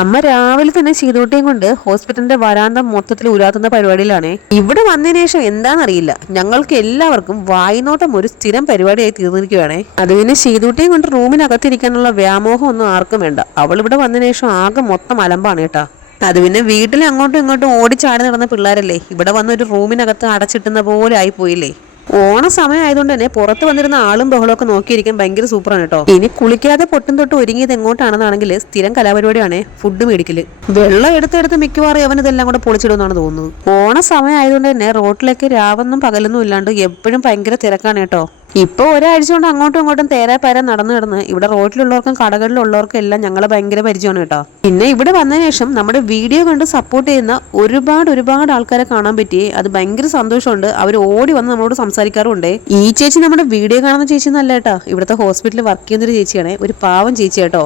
അമ്മ രാവിലെ തന്നെ ചെയ്തോട്ടേയും കൊണ്ട് ഹോസ്പിറ്റലിന്റെ വരാന്ത മൊത്തത്തിൽ ഉലാത്തുന്ന പരിപാടിയിലാണ്. ഇവിടെ വന്നതിന് ശേഷം എന്താണെന്നറിയില്ല, ഞങ്ങൾക്ക് എല്ലാവർക്കും വായ്നോട്ടം ഒരു സ്ഥിരം പരിപാടിയായി തീർന്നിരിക്കുകയാണേ. അത് പിന്നെ ചെയ്തോട്ടേയും കൊണ്ട് റൂമിനകത്തിരിക്കാനുള്ള വ്യാമോഹം ഒന്നും ആർക്കും വേണ്ട. അവൾ ഇവിടെ വന്നതിന് ശേഷം ആകെ മൊത്തം അലമ്പാണ് കേട്ടാ. അത് പിന്നെ വീട്ടിൽ അങ്ങോട്ടും ഇങ്ങോട്ടും ഓടിച്ചാടി നടന്ന പിള്ളേരല്ലേ, ഇവിടെ വന്ന് ഒരു റൂമിനകത്ത് അടച്ചിട്ടുന്ന പോലെ ആയി പോയില്ലേ. ഓണ സമയം ആയതുകൊണ്ട് തന്നെ പുറത്ത് വന്നിരുന്ന ആളും ബഹളമൊക്കെ നോക്കിയിരിക്കാൻ ഭയങ്കര സൂപ്പറാണ് കേട്ടോ. ഇനി കുളിക്കാതെ പൊട്ടും തൊട്ട് ഒരുങ്ങിയത് എങ്ങോട്ടാണെന്നാണെങ്കിൽ സ്ഥിരം കലാപരിപാടിയാണ് ഫുഡ് മേടിക്കല്. വെള്ളം എടുത്തെടുത്ത് മിക്കവാറും അവൻ ഇതെല്ലാം കൂടെ പൊളിച്ചിടുമെന്നാണ് തോന്നുന്നത്. ഓണ സമയം ആയതുകൊണ്ട് തന്നെ റോട്ടിലേക്ക് രാവൊന്നും പകലൊന്നും ഇല്ലാണ്ട് എപ്പോഴും ഭയങ്കര തിരക്കാണ് കേട്ടോ. ഇപ്പൊ ഒരാഴ്ച കൊണ്ട് അങ്ങോട്ടും ഇങ്ങോട്ടും തേരാപ്പാര നടന്നു കിടന്ന് ഇവിടെ റോട്ടിലുള്ളവർക്കും കടകളിലുള്ളവർക്കും എല്ലാം ഞങ്ങളെ ഭയങ്കര പരിചയമാണ് കേട്ടോ. പിന്നെ ഇവിടെ വന്നതിന് ശേഷം നമ്മുടെ വീഡിയോ കണ്ട് സപ്പോർട്ട് ചെയ്യുന്ന ഒരുപാട് ആൾക്കാരെ കാണാൻ പറ്റി. അത് ഭയങ്കര സന്തോഷമുണ്ട്. അവർ ഓടി വന്ന് നമ്മളോട് സംസാരിക്കാറുണ്ട്. ഈ ചേച്ചി നമ്മുടെ വീഡിയോ കാണുന്ന ചേച്ചി എന്നല്ല കേട്ടോ, ഇവിടുത്തെ ഹോസ്പിറ്റലിൽ വർക്ക് ചെയ്യുന്നൊരു ചേച്ചിയാണ്. ഒരു പാവം ചേച്ചി കേട്ടോ.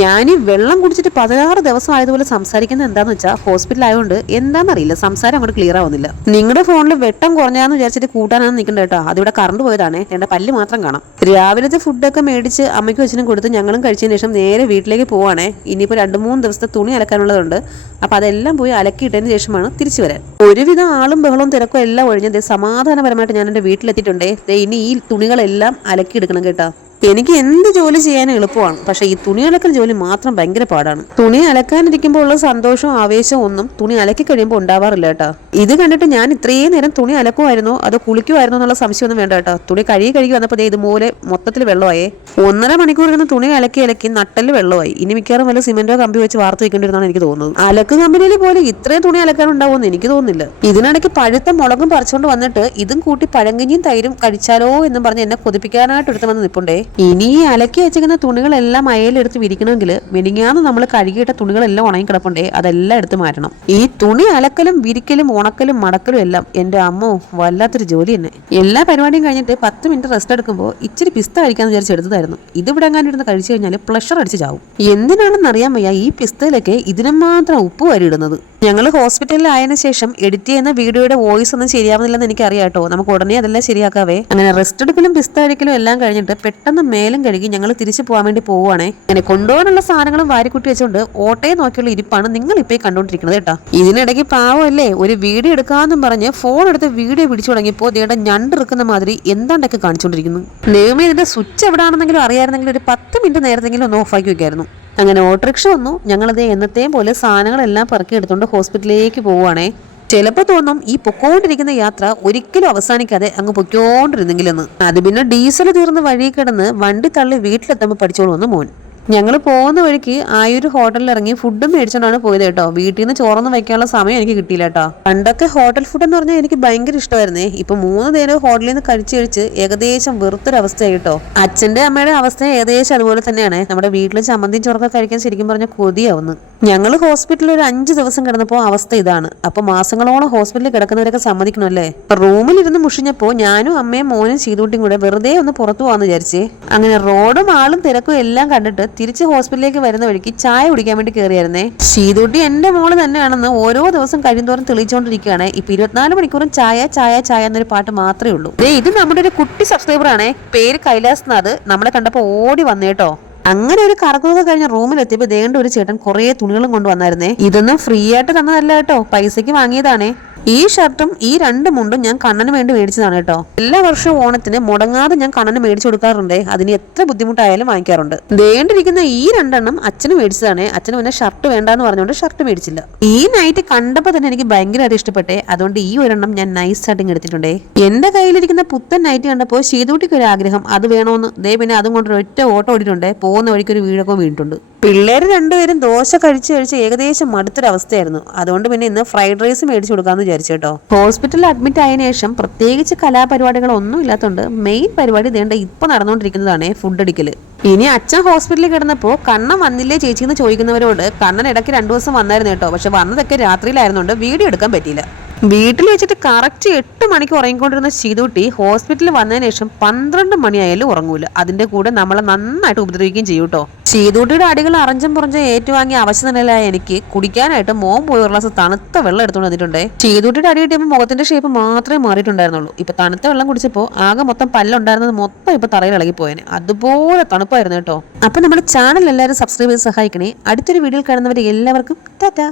ഞാൻ വെള്ളം കുടിച്ചിട്ട് 16 ദിവസം ആയതുപോലെ സംസാരിക്കുന്നത് എന്താന്ന് വെച്ചാൽ ഹോസ്പിറ്റൽ ആയതുകൊണ്ട് എന്താണെന്നറിയില്ല, സംസാരം അങ്ങോട്ട് ക്ലിയർ ആവുന്നില്ല. നിങ്ങളുടെ ഫോണിൽ വെട്ടം കുറഞ്ഞാന്ന് വിചാരിച്ചിട്ട് കൂട്ടാനാണ് നിൽക്കണ്ട കേട്ടോ. അതിവിടെ കറണ്ട് പോയതാണ്, എന്റെ പല്ല് മാത്രം കാണാം. രാവിലത്തെ ഫുഡൊക്കെ മേടിച്ച് അമ്മയ്ക്കും അച്ഛനും കൊടുത്ത് ഞങ്ങളും കഴിച്ചതിന് ശേഷം നേരെ വീട്ടിലേക്ക് പോവാണേ. ഇനിയിപ്പോൾ 2-3 ദിവസത്തെ തുണി അലക്കാനുള്ളതുണ്ട്. അപ്പൊ അതെല്ലാം പോയി അലക്കിയിട്ടതിന് ശേഷമാണ് തിരിച്ചു വരാൻ. ഒരുവിധം ആളും ബഹളവും തിരക്കും എല്ലാം ഒഴിഞ്ഞത് സമാധാനപരമായിട്ട് ഞാൻ എന്റെ വീട്ടിലെത്തിയിട്ടുണ്ടേ. ഇനി ഈ തുണികളെല്ലാം അലക്കിയെടുക്കണം കേട്ടോ. എനിക്ക് എന്ത് ജോലി ചെയ്യാനും എളുപ്പമാണ്, പക്ഷെ ഈ തുണി അലക്കൽ ജോലി മാത്രം ഭയങ്കര പാടാണ്. തുണി അലക്കാനിരിക്കുമ്പോൾ ഉള്ള സന്തോഷവും ആവേശവും ഒന്നും തുണി അലക്കി കഴിയുമ്പോൾ ഉണ്ടാവാറില്ല കേട്ടോ. ഇത് കണ്ടിട്ട് ഞാൻ ഇത്രയും നേരം തുണി അലക്കുമായിരുന്നോ അതോ കുളിക്കുമായിരുന്നോ എന്നുള്ള സംശയമൊന്നും വേണ്ട കേട്ടോ. തുണി കഴുകി വന്നപ്പോൾ ഇതുപോലെ മൊത്തത്തിൽ വെള്ളമായേ. 1.5 മണിക്കൂർ ഇരുന്ന് തുണി അലക്കി നട്ടല് വെള്ളമായി. ഇനി മിക്കവാറും വല്ല സിമെന്റോ കമ്പി വെച്ച് വാർത്ത് വെക്കേണ്ടിരുന്നാണ് എനിക്ക് തോന്നുന്നത്. അലക്ക് കമ്പനിയിൽ പോലെ ഇത്രയും തുണി അലക്കാനുണ്ടാവുമെന്ന് എനിക്ക് തോന്നുന്നില്ല. ഇതിനിടയ്ക്ക് പഴുത്ത മുളകും പറിച്ചുകൊണ്ട് വന്നിട്ട് ഇതും കൂട്ടി പഴങ്കഞ്ഞിയും തൈരും കഴിച്ചാലോ എന്നും പറഞ്ഞ് എന്നെ കൊതിപ്പിക്കാനായിട്ട് എടുത്തുവന്ന് നിൽപ്പുണ്ടേ. ഇനി ഈ അലക്കി വെച്ചിരിക്കുന്ന തുണികളെല്ലാം അയലെടുത്ത് വിരിക്കണമെങ്കിൽ മിനിങ്ങാന്ന് നമ്മൾ കഴുകിയിട്ട തുണികളെല്ലാം ഉണങ്ങി കിടപ്പുണ്ടേ, അതെല്ലാം എടുത്ത് മാറ്റണം. ഈ തുണി അലക്കലും വിരിക്കലും ഉണക്കലും മടക്കലും എല്ലാം എന്റെ അമ്മോ വല്ലാത്തൊരു ജോലി തന്നെ. എല്ലാ പരിപാടിയും കഴിഞ്ഞിട്ട് 10 മിനിറ്റ് റെസ്റ്റ് എടുക്കുമ്പോൾ ഇച്ചിരി പിസ്ത കഴിക്കാന്ന് വിചാരിച്ച് എടുത്തതായിരുന്നു. ഇതിവിടെ എങ്ങാണ്ടിരുന്ന് കഴിച്ചു കഴിഞ്ഞാൽ പ്ലഷർ അടിച്ച് ചാവും. എന്തിനാണെന്ന് അറിയാൻ വയ്യ ഈ പിസ്തയിലൊക്കെ ഇതിനും മാത്രം ഉപ്പ് വരിയിടുന്നത്. ഞങ്ങൾ ഹോസ്പിറ്റലിൽ ആയതിനു ശേഷം എഡിറ്റ് ചെയ്യുന്ന വീഡിയോയുടെ വോയിസ് ഒന്നും ശരിയാവുന്നില്ലെന്ന് എനിക്ക് അറിയാട്ടോ. നമുക്ക് ഉടനെ അതെല്ലാം ശരിയാക്കാവേ. അങ്ങനെ റെസ്റ്റ് എടുക്കലും പിസ്ത കഴിക്കലും എല്ലാം കഴിഞ്ഞിട്ട് പെട്ടെന്ന് മേലും കഴുകി ഞങ്ങൾ തിരിച്ചു പോകാൻ വേണ്ടി പോവുകയാണേ. അങ്ങനെ കൊണ്ടുപോകാനുള്ള സാധനങ്ങളും വാരിക്കുട്ടി വെച്ചുകൊണ്ട് ഓട്ടയെ നോക്കിയുള്ള ഇരിപ്പാണ് നിങ്ങൾ ഇപ്പൊ കണ്ടുകൊണ്ടിരിക്കുന്നത് കേട്ടോ. ഇതിനിടയ്ക്ക് പാവമല്ലേ, ഒരു വീഡിയോ എടുക്കാമെന്നും പറഞ്ഞ് ഫോൺ എടുത്ത് വീഡിയോ പിടിച്ചു തുടങ്ങിയപ്പോൾ ദേണ്ട ഞണ്ടെടുക്കുന്ന മാതിരി എന്താണ്ടൊക്കെ കാണിച്ചുകൊണ്ടിരിക്കുന്നു. ദൈവമേ, ഇതിന്റെ സ്വിച്ച് എവിടെയാണെന്നെങ്കിലും അറിയാമെങ്കിൽ ഒരു 10 മിനിറ്റ് നേരത്തെങ്കിലും ഒന്ന് ഓഫാക്കി വെക്കായിരുന്നു. അങ്ങനെ ഓട്ടോറിക്ഷ വന്നു. ഞങ്ങളത് എന്നത്തെയും പോലെ സാധനങ്ങളെല്ലാം പറക്കി എടുത്തുകൊണ്ട് ഹോസ്പിറ്റലിലേക്ക് പോവുകയാണേ. ചിലപ്പോൾ തോന്നും ഈ പൊക്കോണ്ടിരിക്കുന്ന യാത്ര ഒരിക്കലും അവസാനിക്കാതെ അങ്ങ് പൊക്കോണ്ടിരുന്നെങ്കിലെന്ന്. അത് പിന്നെ ഡീസൽ തീർന്ന് വഴി കിടന്ന് വണ്ടി തള്ളി വീട്ടിലെത്തുമ്പോൾ പഠിച്ചോളൂ എന്ന് മോൻ. ഞങ്ങൾ പോകുന്ന വഴിക്ക് ആയൊരു ഹോട്ടലിൽ ഇറങ്ങി ഫുഡും മേടിച്ചോണ്ടാണ് പോയത് കേട്ടോ. വീട്ടിൽ നിന്ന് ചോറൊന്നും വെക്കാനുള്ള സമയം എനിക്ക് കിട്ടിയില്ല കേട്ടോ. പണ്ടൊക്കെ ഹോട്ടൽ ഫുഡ് എന്ന് പറഞ്ഞാൽ എനിക്ക് ഭയങ്കര ഇഷ്ടമായിരുന്നേ. ഇപ്പൊ 3 നേരം ഹോട്ടലിൽ നിന്ന് കഴിച്ച് ഏകദേശം വെറുത്തൊരവസ്ഥയായി കേട്ടോ. അച്ഛന്റെ അമ്മയുടെ അവസ്ഥ ഏകദേശം അതുപോലെ തന്നെയാണ്. നമ്മുടെ വീട്ടിൽ ചമ്മന്തിയും ചോറൊക്കെ കഴിക്കാൻ ശരിക്കും പറഞ്ഞ കൊതിയാവുന്നു. ഞങ്ങൾ ഹോസ്പിറ്റലിൽ ഒരു 5 ദിവസം കിടന്നപ്പോൾ അവസ്ഥ ഇതാണ്. അപ്പൊ മാസങ്ങളോളം ഹോസ്പിറ്റലിൽ കിടക്കുന്നവരൊക്കെ സമ്മതിക്കണമല്ലേ. റൂമിലിരുന്ന് മുഷിഞ്ഞപ്പോ ഞാനും അമ്മയും മോനും ചെയ്തുകൂട്ടിയും കൂടെ വെറുതെ ഒന്ന് പുറത്തു പോകാന്ന് വിചാരിച്ചേ. അങ്ങനെ റോഡും ആളും തിരക്കും എല്ലാം കണ്ടിട്ട് തിരിച്ച് ഹോസ്പിറ്റലിലേക്ക് വരുന്ന വഴിക്ക് ചായ കുടിക്കാൻ വേണ്ടി കയറിയായിരുന്നേ. ശീതൂട്ടി എന്റെ മോള് തന്നെയാണെന്ന് ഓരോ ദിവസം കഴിയുന്തോറും തെളിയിച്ചുകൊണ്ടിരിക്കുകയാണ്. ഇപ്പൊ 24 മണിക്കൂറും ചായ ചായ ചായ എന്നൊരു പാട്ട് മാത്രമേ ഉള്ളൂ. ഇത് നമ്മുടെ ഒരു കുട്ടി സബ്സ്ക്രൈബർ ആണേ, പേര് കൈലാസ് നാഥ്. നമ്മളെ കണ്ടപ്പോ ഓടി വന്നേട്ടോ. അങ്ങനെ ഒരു കറക്കൊക്കെ കഴിഞ്ഞ റൂമിലെത്തിയപ്പോ ദേണ്ട ഒരു ചേട്ടൻ കുറെ തുണികളും കൊണ്ടുവന്നായിരുന്നേ. ഇതൊന്നും ഫ്രീ ആയിട്ട് തന്നതല്ല കേട്ടോ, പൈസക്ക് വാങ്ങിയതാണേ. ഈ ഷർട്ടും ഈ 2 മുണ്ടും ഞാൻ കണ്ണന് വേണ്ടി മേടിച്ചതാണ് കേട്ടോ. എല്ലാ വർഷവും ഓണത്തിന് മുടങ്ങാതെ ഞാൻ കണ്ണന് മേടിച്ചു കൊടുക്കാറുണ്ട്. അതിന് എത്ര ബുദ്ധിമുട്ടായാലും വാങ്ങിക്കാറുണ്ട്. ദേണ്ടിരിക്കുന്ന ഈ 2 എണ്ണം അച്ഛന് മേടിച്ചതാണ്. അച്ഛന് പിന്നെ ഷർട്ട് വേണ്ടാന്ന് പറഞ്ഞുകൊണ്ട് ഷർട്ട് മേടിച്ചില്ല. ഈ നൈറ്റ് കണ്ടപ്പോൾ തന്നെ എനിക്ക് ഭയങ്കരമായിട്ട് ഇഷ്ടപ്പെട്ടെ. അതുകൊണ്ട് ഈ ഒരെണ്ണം ഞാൻ നൈസ് ആയിട്ട് എടുത്തിട്ടുണ്ടേ. എന്റെ കയ്യിലിരിക്കുന്ന പുത്തൻ നൈറ്റ് കണ്ടപ്പോൾ ശീതൂട്ടിക്ക് ഒരു ആഗ്രഹം അത് വേണോന്ന്. പിന്നെ അതും കൊണ്ട് ഒറ്റ ഓട്ടം ഓടിയിട്ടുണ്ട്. പോകുന്ന വഴിക്ക് ഒരു വീടൊക്കെ വീണിട്ടുണ്ട്. പിള്ളേർ 2 പേരും ദോശ കഴിച്ച് ഏകദേശം മടുത്തൊരവസ്ഥയായിരുന്നു. അതുകൊണ്ട് പിന്നെ ഇന്ന് ഫ്രൈഡ് റൈസ് മേടിച്ചു കൊടുക്കാന്ന് വിചാരിച്ചു കേട്ടോ. ഹോസ്പിറ്റലിൽ അഡ്മിറ്റ് ആയതിനു ശേഷം പ്രത്യേകിച്ച് കലാപരിപാടികളൊന്നും ഇല്ലാത്തതുകൊണ്ട് മെയിൻ പരിപാടി ദേണ്ട ഇപ്പൊ നടന്നുകൊണ്ടിരിക്കുന്നതാണ് ഫുഡ് അടിക്കല്. ഇനി അച്ഛൻ ഹോസ്പിറ്റലിൽ കിടന്നപ്പോൾ കണ്ണൻ വന്നില്ലേ ചേച്ചിന്ന് ചോദിക്കുന്നവരോട് കണ്ണൻ ഇടയ്ക്ക് 2 ദിവസം വന്നായിരുന്നു കേട്ടോ. പക്ഷെ വന്നതൊക്കെ രാത്രിയിലായിരുന്നുകൊണ്ട് വീഡിയോ എടുക്കാൻ പറ്റിയില്ല. വീട്ടിൽ വെച്ചിട്ട് കറക്റ്റ് 8 മണിക്ക് ഉറങ്ങിക്കൊണ്ടിരുന്ന ശീതൂട്ടി ഹോസ്പിറ്റലിൽ വന്നതിന് ശേഷം 12 മണിയായാലും ഉറങ്ങൂല. അതിന്റെ കൂടെ നമ്മളെ നന്നായിട്ട് ഉപദ്രവിക്കുകയും ചെയ്യും കേട്ടോ. ശീതൂട്ടിയുടെ അടികൾ അറിഞ്ചും പുറഞ്ചും ഏറ്റുവാങ്ങിയ അവശനിലയായ എനിക്ക് കുടിക്കാനായിട്ട് മോൻ പോയി ഒരു ഗ്ലാസ് തണുത്ത വെള്ളം എടുത്തുകൊണ്ട് വന്നിട്ടുണ്ടേ. ശീതൂട്ടിയുടെ അടി കിട്ടിയപ്പോൾ മുഖത്തിന്റെ ഷേപ്പ് മാത്രമേ മാറിയിട്ടുണ്ടായിരുന്നുള്ളൂ. ഇപ്പൊ തണുത്ത വെള്ളം കുടിച്ചപ്പോൾ ആകെ മൊത്തം പല്ലുണ്ടായിരുന്നത് മൊത്തം ഇപ്പൊ തറയിൽ ഇളകിപ്പോയേനെ. അതുപോലെ തണുപ്പായിരുന്നു കേട്ടോ. അപ്പൊ നമ്മുടെ ചാനൽ എല്ലാവരും സബ്സ്ക്രൈബ് ചെയ്ത് സഹായിക്കണേ. അടുത്തൊരു വീഡിയോയിൽ കാണുന്നവരെ എല്ലാവർക്കും ടാറ്റാ.